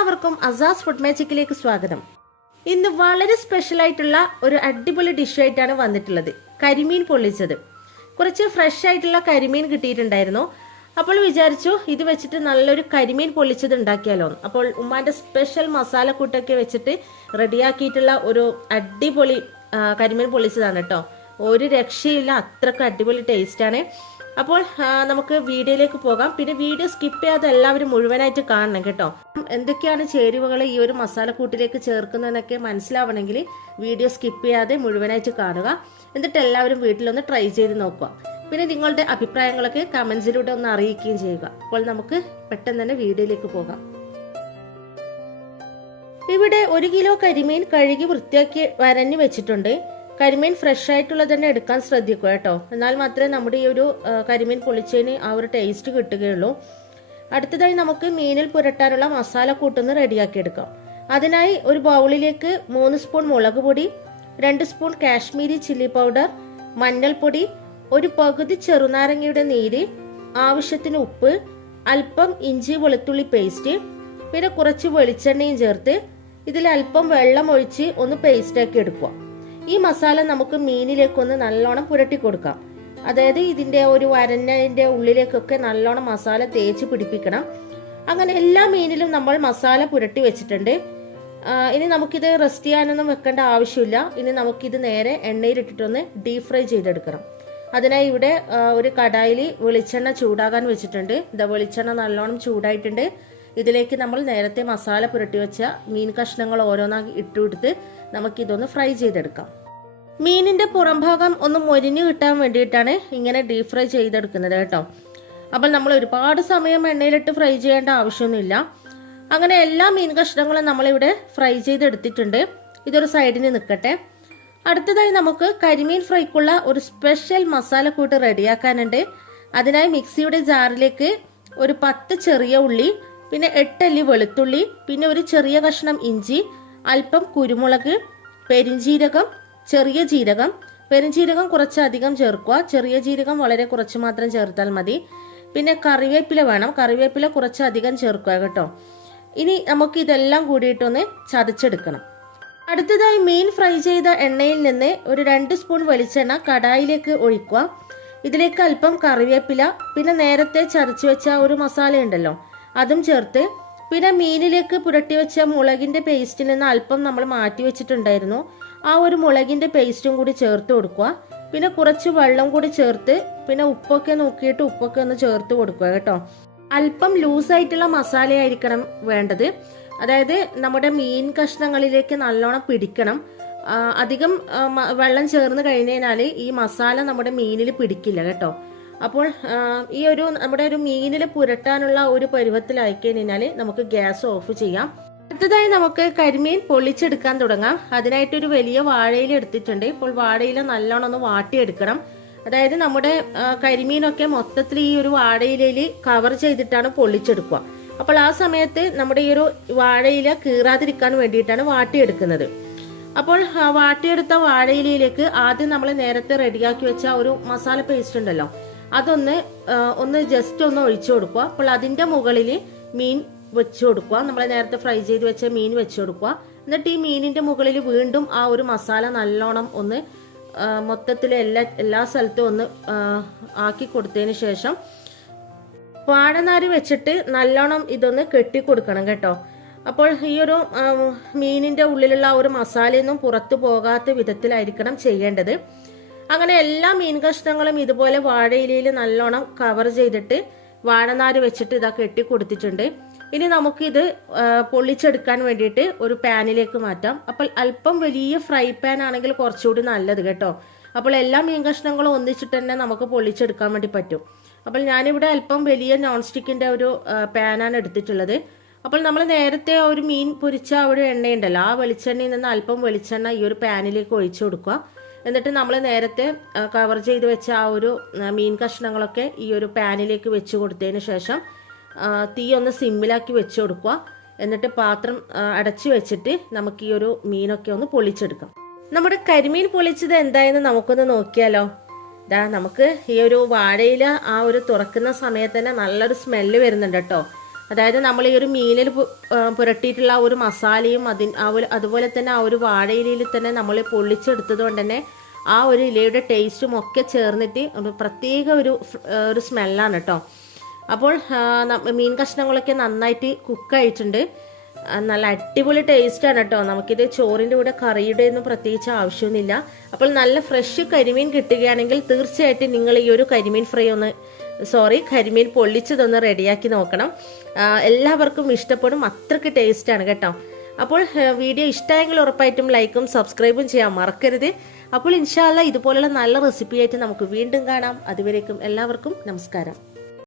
എല്ലാവർക്കും അസാസ് ഫുഡ് മാജിക്കിലേക്ക് സ്വാഗതം. ഇന്ന് വളരെ സ്പെഷ്യൽ ആയിട്ടുള്ള ഒരു അടിപൊളി ഡിഷായിട്ടാണ് വന്നിട്ടുള്ളത്. കരിമീൻ പൊള്ളിച്ചത്. കുറച്ച് ഫ്രഷ് ആയിട്ടുള്ള കരിമീൻ കിട്ടിയിട്ടുണ്ടായിരുന്നു. അപ്പോൾ വിചാരിച്ചു ഇത് വെച്ചിട്ട് നല്ലൊരു കരിമീൻ പൊള്ളിച്ചത് ഉണ്ടാക്കിയാലോ അപ്പോൾ ഉമ്മാന്റെ സ്പെഷ്യൽ മസാലക്കൂട്ടൊക്കെ വെച്ചിട്ട് റെഡിയാക്കിയിട്ടുള്ള ഒരു അടിപൊളി കരിമീൻ പൊള്ളിച്ചതാണ് കേട്ടോ. ഒരു രക്ഷയില്ല അത്രയ്ക്ക് അടിപൊളി ടേസ്റ്റാണ് അപ്പോൾ നമുക്ക് വീഡിയോയിലേക്ക് പോകാം. പിന്നെ വീഡിയോ സ്കിപ്പ് ചെയ്യാതെ എല്ലാവരും മുഴുവനായിട്ട് കാണണം കേട്ടോ. എന്തൊക്കെയാണ് ചേരുവകൾ ഈ ഒരു മസാലക്കൂട്ടിലേക്ക് ചേർക്കുന്നതെന്നൊക്കെ മനസ്സിലാവണമെങ്കിൽ വീഡിയോ സ്കിപ്പ് ചെയ്യാതെ മുഴുവനായിട്ട് കാണുക. എന്നിട്ട് എല്ലാവരും വീട്ടിലൊന്ന് ട്രൈ ചെയ്ത് നോക്കുക. പിന്നെ നിങ്ങളുടെ അഭിപ്രായങ്ങളൊക്കെ കമൻസിലൂടെ ഒന്ന് അറിയിക്കുകയും ചെയ്യുക. അപ്പോൾ നമുക്ക് പെട്ടെന്ന് തന്നെ വീഡിയോയിലേക്ക് പോകാം. ഇവിടെ ഒരു കിലോ കരിമീൻ കഴുകി വൃത്തിയാക്കി വരഞ്ഞു വെച്ചിട്ടുണ്ട്. കരിമീൻ ഫ്രഷ് ആയിട്ടുള്ളത് തന്നെ എടുക്കാൻ ശ്രദ്ധിക്കുക കേട്ടോ. എന്നാൽ മാത്രമേ നമ്മുടെ ഈ ഒരു കരിമീൻ പൊളിച്ചതിന് ആ ഒരു ടേസ്റ്റ് കിട്ടുകയുള്ളൂ. അടുത്തതായി നമുക്ക് മീനിൽ പുരട്ടാനുള്ള മസാല കൂട്ടൊന്ന് റെഡിയാക്കി എടുക്കാം. അതിനായി ഒരു ബൗളിലേക്ക് മൂന്ന് സ്പൂൺ മുളക് പൊടി രണ്ട് സ്പൂൺ കാശ്മീരി ചില്ലി പൗഡർ മഞ്ഞൾപ്പൊടി ഒരു പകുതി ചെറുനാരങ്ങയുടെ നീര് ആവശ്യത്തിന് ഉപ്പ് അല്പം ഇഞ്ചി വെളുത്തുള്ളി പേസ്റ്റ് പിന്നെ കുറച്ച് വെളിച്ചെണ്ണയും ചേർത്ത് ഇതിൽ അല്പം വെള്ളം ഒഴിച്ച് ഒന്ന് പേസ്റ്റാക്കി എടുക്കുക. ഈ മസാല നമുക്ക് മീനിലേക്കൊന്ന് നല്ലോണം പുരട്ടി കൊടുക്കാം. അതായത് ഇതിന്റെ ഒരു വരഞ്ഞതിന്റെ ഉള്ളിലേക്കൊക്കെ നല്ലോണം മസാല തേച്ച് പിടിപ്പിക്കണം. അങ്ങനെ എല്ലാ മീനിലും നമ്മൾ മസാല പുരട്ടി വെച്ചിട്ടുണ്ട്. ഇനി നമുക്കിത് റെസ്റ്റ് ചെയ്യാനൊന്നും വെക്കേണ്ട ആവശ്യമില്ല. ഇനി നമുക്കിത് നേരെ എണ്ണയിലിട്ടിട്ടൊന്ന് ഡീപ് ഫ്രൈ ചെയ്തെടുക്കണം. അതിനായി ഇവിടെ ഒരു കടായിൽ വെളിച്ചെണ്ണ ചൂടാകാൻ വെച്ചിട്ടുണ്ട്. ഇതാ വെളിച്ചെണ്ണ നല്ലോണം ചൂടായിട്ടുണ്ട്. ഇതിലേക്ക് നമ്മൾ നേരത്തെ മസാല പുരട്ടി വെച്ച മീൻ കഷ്ണങ്ങൾ ഓരോന്നാക്കി ഇട്ടുകൊടുത്ത് നമുക്കിതൊന്ന് ഫ്രൈ ചെയ്തെടുക്കാം. മീനിന്റെ പുറംഭാഗം ഒന്ന് മൊരിഞ്ഞു കിട്ടാൻ വേണ്ടിയിട്ടാണ് ഇങ്ങനെ ഡീപ് ഫ്രൈ ചെയ്തെടുക്കുന്നത് കേട്ടോ. അപ്പോൾ നമ്മൾ ഒരുപാട് സമയം എണ്ണയിലിട്ട് ഫ്രൈ ചെയ്യേണ്ട ആവശ്യമൊന്നുമില്ല. അങ്ങനെ എല്ലാ മീൻ കഷ്ണങ്ങളും നമ്മളിവിടെ ഫ്രൈ ചെയ്തെടുത്തിട്ടുണ്ട്. ഇതൊരു സൈഡിന് നിൽക്കട്ടെ. അടുത്തതായി നമുക്ക് കരിമീൻ ഫ്രൈക്കുള്ള ഒരു സ്പെഷ്യൽ മസാല മസാലക്കൂട്ട് റെഡിയാക്കാനുണ്ട്. അതിനായി മിക്സിയുടെ ജാറിലേക്ക് ഒരു പത്ത് ചെറിയ ഉള്ളി പിന്നെ എട്ടല്ലി വെളുത്തുള്ളി പിന്നെ ഒരു ചെറിയ കഷ്ണം ഇഞ്ചി അല്പം കുരുമുളക് പെരിഞ്ജീരകം ചെറിയ ജീരകം പെരുംജീരകം കുറച്ചധികം ചേർക്കുക. ചെറിയ ജീരകം വളരെ കുറച്ച് മാത്രം ചേർത്താൽ മതി. പിന്നെ കറിവേപ്പില വേണം. കറിവേപ്പില കുറച്ചധികം ചേർക്കുക കേട്ടോ. ഇനി നമുക്ക് ഇതെല്ലാം കൂടിയിട്ടൊന്ന് ചതച്ചെടുക്കണം. അടുത്തതായി മീൻ ഫ്രൈ ചെയ്ത എണ്ണയിൽ നിന്ന് ഒരു രണ്ട് സ്പൂൺ വെളിച്ചെണ്ണ കടായിലേക്ക് ഒഴിക്കുക. ഇതിലേക്ക് അല്പം കറിവേപ്പില പിന്നെ നേരത്തെ ചതച്ചു വെച്ച ഒരു മസാല ഉണ്ടല്ലോ അതും ചേർത്ത്. പിന്നെ മീനിലേക്ക് പുരട്ടി വെച്ച മുളകിന്റെ പേസ്റ്റിൽ നിന്ന് അല്പം നമ്മൾ മാറ്റി വെച്ചിട്ടുണ്ടായിരുന്നു. ആ ഒരു മുളകിന്റെ പേസ്റ്റും കൂടി ചേർത്ത് കൊടുക്കുക. പിന്നെ കുറച്ച് വെള്ളം കൂടി ചേർത്ത് പിന്നെ ഉപ്പൊക്കെ നോക്കിയിട്ട് ഉപ്പൊക്കെ ഒന്ന് ചേർത്ത് കൊടുക്കുക കേട്ടോ. അല്പം ലൂസായിട്ടുള്ള മസാലയായിരിക്കണം വേണ്ടത്. അതായത് നമ്മുടെ മീൻ കഷ്ണങ്ങളിലേക്ക് നല്ലോണം പിടിക്കണം. അധികം വെള്ളം ചേർന്ന് കഴിഞ്ഞ് കഴിഞ്ഞാൽ ഈ മസാല നമ്മുടെ മീനിൽ പിടിക്കില്ല കേട്ടോ. അപ്പോൾ ഈ ഒരു നമ്മുടെ ഒരു മീനിൽ പുരട്ടാനുള്ള ഒരു പരുവത്തിലായി കഴിഞ്ഞാൽ നമുക്ക് ഗ്യാസ് ഓഫ് ചെയ്യാം. അടുത്തതായി നമുക്ക് കരിമീൻ പൊളിച്ചെടുക്കാൻ തുടങ്ങാം. അതിനായിട്ട് ഒരു വലിയ വാഴയില എടുത്തിട്ടുണ്ട്. ഇപ്പോൾ വാഴയില നല്ലോണം ഒന്ന് വാട്ടിയെടുക്കണം. അതായത് നമ്മുടെ കരിമീനൊക്കെ മൊത്തത്തിൽ ഈ ഒരു വാഴയിലയിൽ കവർ ചെയ്തിട്ടാണ് പൊള്ളിച്ചെടുക്കുക അപ്പോൾ ആ സമയത്ത് നമ്മുടെ ഈ ഒരു വാഴയില കീറാതിരിക്കാൻ വേണ്ടിയിട്ടാണ് വാട്ടിയെടുക്കുന്നത്. അപ്പോൾ വാട്ടിയെടുത്ത വാഴയിലയിലേക്ക് ആദ്യം നമ്മൾ നേരത്തെ റെഡിയാക്കി വെച്ച ഒരു മസാല പേസ്റ്റ് ഉണ്ടല്ലോ അതൊന്ന് ഒന്ന് ജസ്റ്റ് ഒന്ന് ഒഴിച്ചു കൊടുക്കുക. അപ്പോൾ അതിന്റെ മുകളിൽ മീൻ വെച്ചു കൊടുക്കുക. നമ്മൾ നേരത്തെ ഫ്രൈ ചെയ്ത് വെച്ച മീൻ വെച്ച് കൊടുക്കുക. എന്നിട്ട് ഈ മീനിന്റെ മുകളിൽ വീണ്ടും ആ ഒരു മസാല നല്ലോണം ഒന്ന് മൊത്തത്തിൽ എല്ലാ എല്ലാ സ്ഥലത്തും ഒന്ന് ആക്കി കൊടുത്തതിന് ശേഷം വാഴനാരി വെച്ചിട്ട് നല്ലോണം ഇതൊന്ന് കെട്ടി കൊടുക്കണം കേട്ടോ. അപ്പോൾ ഈ ഒരു മീനിന്റെ ഉള്ളിലുള്ള ഒരു മസാലയൊന്നും പുറത്തു പോകാത്ത വിധത്തിലായിരിക്കണം ചെയ്യേണ്ടത്. അങ്ങനെ എല്ലാ മീൻ കഷ്ണങ്ങളും ഇതുപോലെ വാഴയിലയിൽ നല്ലോണം കവർ ചെയ്തിട്ട് വാഴനാര് വെച്ചിട്ട് ഇതാ കെട്ടി കൊടുത്തിട്ടുണ്ട്. ഇനി നമുക്കിത് പൊള്ളിച്ചെടുക്കാൻ വേണ്ടിയിട്ട് ഒരു പാനിലേക്ക് മാറ്റാം. അപ്പോൾ അല്പം വലിയ ഫ്രൈ പാൻ ആണെങ്കിൽ കുറച്ചുകൂടി നല്ലത് കേട്ടോ. അപ്പോൾ എല്ലാ മീൻ കഷ്ണങ്ങളും ഒന്നിച്ചിട്ട് തന്നെ നമുക്ക് പൊള്ളിച്ചെടുക്കാൻ വേണ്ടി പറ്റും. അപ്പോൾ ഞാനിവിടെ അല്പം വലിയ നോൺ സ്റ്റിക്കിന്റെ ഒരു പാനാണ് എടുത്തിട്ടുള്ളത്. അപ്പോൾ നമ്മൾ നേരത്തെ ഒരു മീൻ പൊരിച്ച ഒരു എണ്ണയുണ്ടല്ലോ ആ വെളിച്ചെണ്ണയിൽ നിന്ന് അല്പം വെളിച്ചെണ്ണ ഈ ഒരു പാനിലേക്ക് ഒഴിച്ചു കൊടുക്കുക. എന്നിട്ട് നമ്മൾ നേരത്തെ കവർ ചെയ്ത് വെച്ച ആ ഒരു മീൻ കഷ്ണങ്ങളൊക്കെ ഈ ഒരു പാനിലേക്ക് വെച്ച് കൊടുത്തതിന് ശേഷം തീ ഒന്ന് സിമ്മിലാക്കി വെച്ച് കൊടുക്കുക. എന്നിട്ട് പാത്രം അടച്ചു വെച്ചിട്ട് നമുക്ക് ഈ ഒരു മീനൊക്കെ ഒന്ന് പൊളിച്ചെടുക്കാം. നമ്മുടെ കരിമീൻ പൊളിച്ചത് എന്തായെന്ന് നമുക്കൊന്ന് നോക്കിയാലോ? ദാ നമുക്ക് ഈ ഒരു വാഴയില ആ ഒരു തുറക്കുന്ന സമയത്ത് തന്നെ നല്ലൊരു സ്മെല്ല് വരുന്നുണ്ട് കേട്ടോ. അതായത് നമ്മൾ ഈ ഒരു മീനിൽ പുരട്ടിയിട്ടുള്ള ഒരു മസാലയും അതിൻ അതുപോലെ തന്നെ ആ ഒരു വാഴയിലയിൽ തന്നെ നമ്മൾ പൊള്ളിച്ചെടുത്തത് കൊണ്ട് തന്നെ ആ ഒരു ഇലയുടെ ടേസ്റ്റും ഒക്കെ ചേർന്നിട്ട് പ്രത്യേക ഒരു ഒരു സ്മെല്ലാണ് കേട്ടോ അപ്പോൾ മീൻ കഷ്ണങ്ങളൊക്കെ നന്നായിട്ട് കുക്കായിട്ടുണ്ട് ആയിട്ടുണ്ട്. നല്ല അടിപൊളി ടേസ്റ്റാണ് കേട്ടോ നമുക്കിത് ചോറിന്റെ കൂടെ കറിയുടെ ഒന്നും പ്രത്യേകിച്ച് ആവശ്യമൊന്നുമില്ല. അപ്പോൾ നല്ല ഫ്രഷ് കരിമീൻ കിട്ടുകയാണെങ്കിൽ തീർച്ചയായിട്ടും നിങ്ങൾ ഈ ഒരു കരിമീൻ ഫ്രൈ ഒന്ന് സോറി കരിമീൻ പൊള്ളിച്ചതൊന്ന് റെഡിയാക്കി നോക്കണം. എല്ലാവർക്കും ഇഷ്ടപ്പെടും. അത്രയ്ക്ക് ടേസ്റ്റാണ് കേട്ടോ. അപ്പോൾ വീഡിയോ ഇഷ്ടമായെങ്കിൽ ഉറപ്പായിട്ടും ലൈക്കും സബ്സ്ക്രൈബും ചെയ്യാൻ മറക്കരുത്. അപ്പോൾ ഇൻഷാല്ല ഇതുപോലുള്ള നല്ല റെസിപ്പിയായിട്ട് നമുക്ക് വീണ്ടും കാണാം. അതുവരേക്കും എല്ലാവർക്കും നമസ്കാരം.